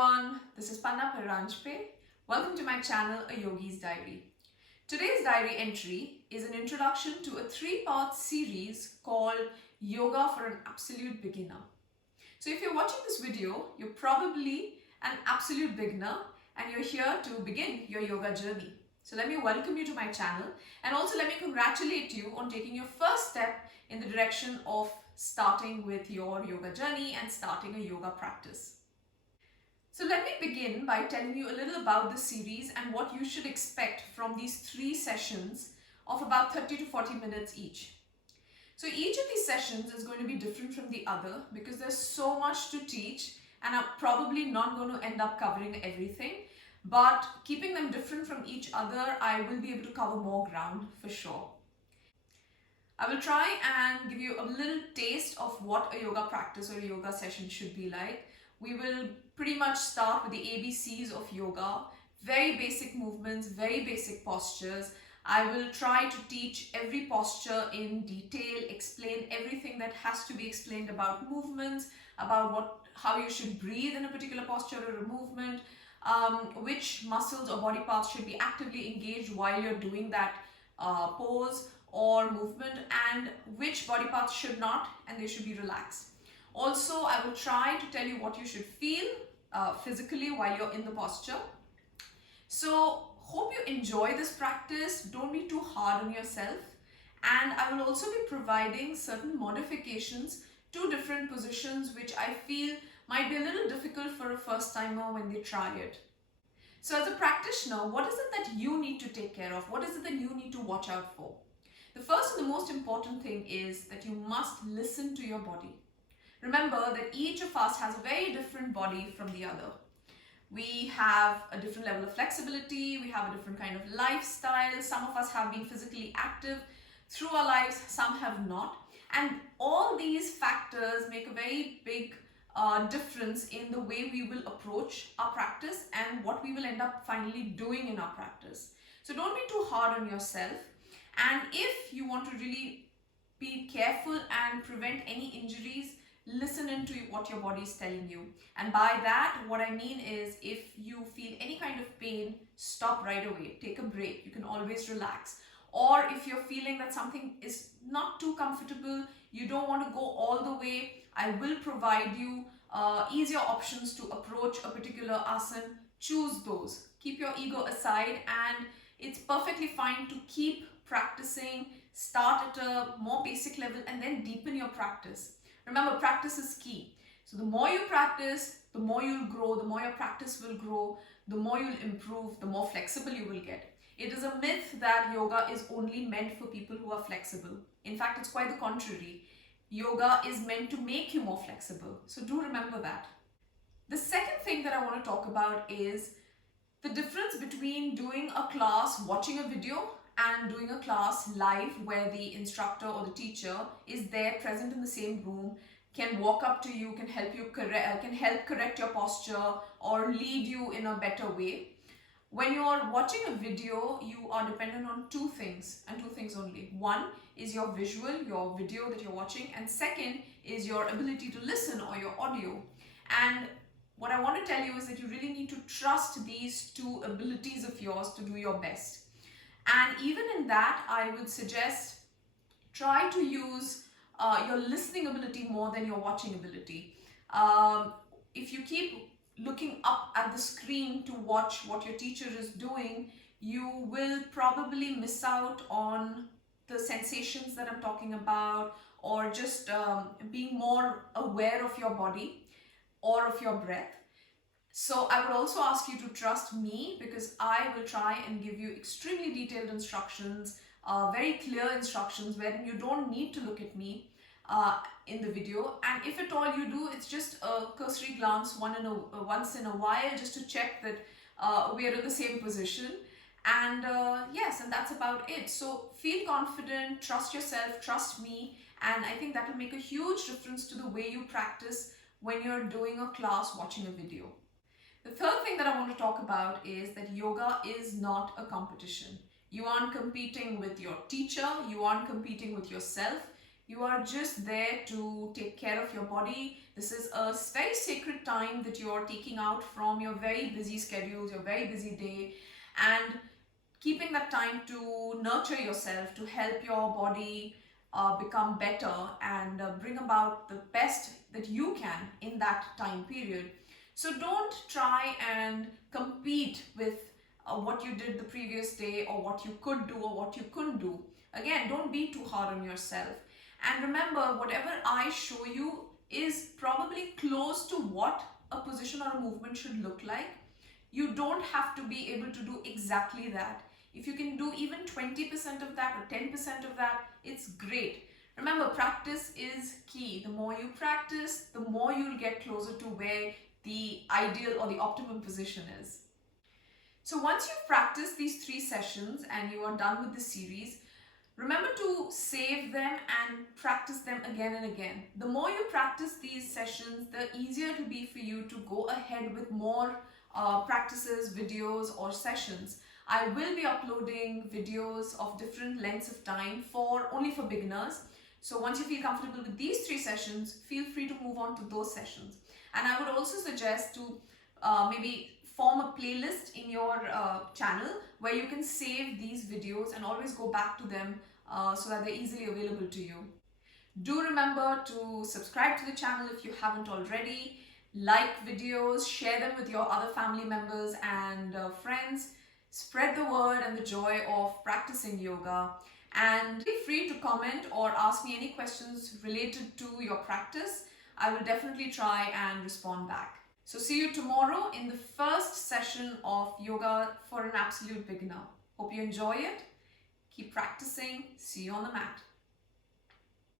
everyone, this is Panna Paranjpe. Welcome to my channel, A Yogi's Diary. Today's diary entry is an introduction to a three-part series called Yoga for an Absolute Beginner. So if you're watching this video, you're probably an absolute beginner and you're here to begin your yoga journey. So let me welcome you to my channel and also let me congratulate you on taking your first step in the direction of starting with your yoga journey and starting a yoga practice. So let me begin by telling you a little about this series and what you should expect from these 3 sessions of about 30 to 40 minutes each. So each of these sessions is going to be different from the other because there's so much to teach and I'm probably not going to end up covering everything. But keeping them different from each other, I will be able to cover more ground for sure. I will try and give you a little taste of what a yoga practice or a yoga session should be like. We will pretty much start with the ABCs of yoga, very basic movements, very basic postures. I will try to teach every posture in detail, explain everything that has to be explained about movements, about how you should breathe in a particular posture or a movement, which muscles or body parts should be actively engaged while you're doing that pose or movement, and which body parts should not and they should be relaxed. Also, I will try to tell you what you should feel physically while you're in the posture. So, hope you enjoy this practice. Don't be too hard on yourself. And I will also be providing certain modifications to different positions which I feel might be a little difficult for a first timer when they try it. So as a practitioner, what is it that you need to take care of? What is it that you need to watch out for? The first and the most important thing is that you must listen to your body. Remember that each of us has a very different body from the other. We have a different level of flexibility, we have a different kind of lifestyle. Some of us have been physically active through our lives, some have not. And all these factors make a very big difference in the way we will approach our practice and what we will end up finally doing in our practice. So don't be too hard on yourself. And if you want to really be careful and prevent any injuries, listen into what your body is telling you. And by that, what I mean is if you feel any kind of pain, stop right away. Take a break. You can always relax. Or if you're feeling that something is not too comfortable, you don't want to go all the way, I will provide you easier options to approach a particular asana. Choose those. Keep your ego aside, and it's perfectly fine to keep practicing. Start at a more basic level and then deepen your practice. Remember, practice is key. So the more you practice, the more you'll grow, the more your practice will grow, the more you'll improve, the more flexible you will get. It is a myth that yoga is only meant for people who are flexible. In fact, it's quite the contrary. Yoga is meant to make you more flexible. So do remember that. The second thing that I want to talk about is the difference between doing a class, watching a video, and doing a class live where the instructor or the teacher is there present in the same room, can walk up to you, can help correct your posture or lead you in a better way. When you're watching a video, you are dependent on 2 things and 2 things only. One is your visual, your video that you're watching, and second is your ability to listen or your audio. And what I want to tell you is that you really need to trust these 2 abilities of yours to do your best. And even in that, I would suggest try to use your listening ability more than your watching ability. If you keep looking up at the screen to watch what your teacher is doing, you will probably miss out on the sensations that I'm talking about, or just being more aware of your body or of your breath. So I would also ask you to trust me because I will try and give you extremely detailed instructions, very clear instructions wherein you don't need to look at me in the video. And if at all you do, it's just a cursory glance once in a while just to check that we are in the same position. And yes, and that's about it. So feel confident, trust yourself, trust me. And I think that will make a huge difference to the way you practice when you're doing a class, watching a video. The third thing that I want to talk about is that yoga is not a competition. You aren't competing with your teacher, you aren't competing with yourself, You are just there to take care of your body. This is a very sacred time that you're taking out from your very busy schedules, your very busy day, and keeping that time to nurture yourself, to help your body become better and bring about the best that you can in that time period. So don't try and compete with what you did the previous day, or what you could do or what you couldn't do. Again, don't be too hard on yourself. And remember, whatever I show you is probably close to what a position or a movement should look like. You don't have to be able to do exactly that. If you can do even 20% of that or 10% of that, it's great. Remember, practice is key. The more you practice, the more you'll get closer to where the ideal or the optimum position is. So once you've practiced these 3 sessions and you are done with the series, remember to save them and practice them again and again. The more you practice these sessions, the easier it will be for you to go ahead with more practices, videos, or sessions. I will be uploading videos of different lengths of time only for beginners. So once you feel comfortable with these 3 sessions, feel free to move on to those sessions. And I would also suggest to maybe form a playlist in your channel where you can save these videos and always go back to them so that they're easily available to you. Do remember to subscribe to the channel if you haven't already. Like videos, share them with your other family members and friends. Spread the word and the joy of practicing yoga. And feel free to comment or ask me any questions related to your practice. I will definitely try and respond back. So see you tomorrow in the first session of Yoga for an Absolute Beginner. Hope you enjoy it. Keep practicing. See you on the mat.